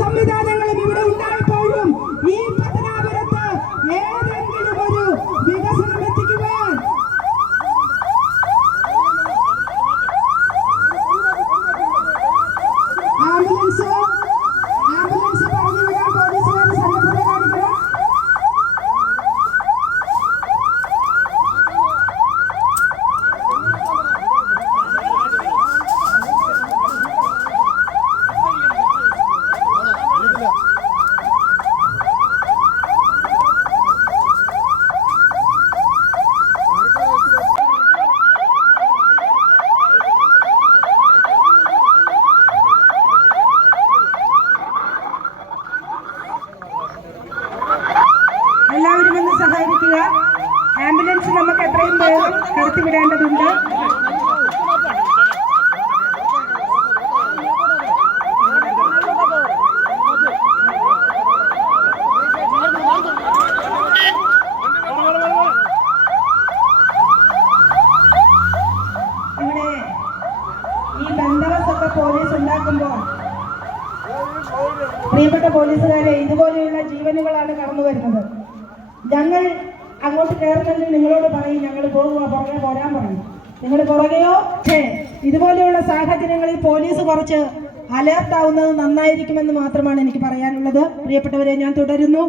സംവിധാനങ്ങളും ഇവിടെ ഉണ്ടായപ്പോഴും ഈ പത്തനാപുരത്ത് ഏതെങ്കിലും ഒരു വികസനം എത്തിക്കുവാൻ ആംബുലൻസ് പറഞ്ഞുവിടാൻ പോലീസുകാർ സന്നദ്ധത കാണിക്കണം. എല്ലാവരും ഒന്ന് സഹായിക്കുക. ആംബുലൻസ് നമുക്ക് എത്രയും വേഗം കടത്തിവിടേണ്ടതുണ്ട്. ഇവിടെ ഈ ബന്ദോബസ്തൊക്കെ പോലീസ് ഉണ്ടാക്കുമ്പോൾ പ്രിയപ്പെട്ട പോലീസുകാരെ, ഇതുപോലെയുള്ള ജീവനുകളാണ് കടന്നു വരുന്നത്. ഞങ്ങൾ അങ്ങോട്ട് കയറുന്നെങ്കിൽ നിങ്ങളോട് പറയും ഞങ്ങൾ പോകുക, പുറകെ പോരാൻ പറയും. നിങ്ങൾ പുറകെയോ ഇതുപോലെയുള്ള സാഹചര്യങ്ങളിൽ പോലീസ് കുറച്ച് അലേർട്ടാവുന്നത് നന്നായിരിക്കുമെന്ന് മാത്രമാണ് എനിക്ക് പറയാനുള്ളത്. പ്രിയപ്പെട്ടവരെ, ഞാൻ തുടരുന്നു.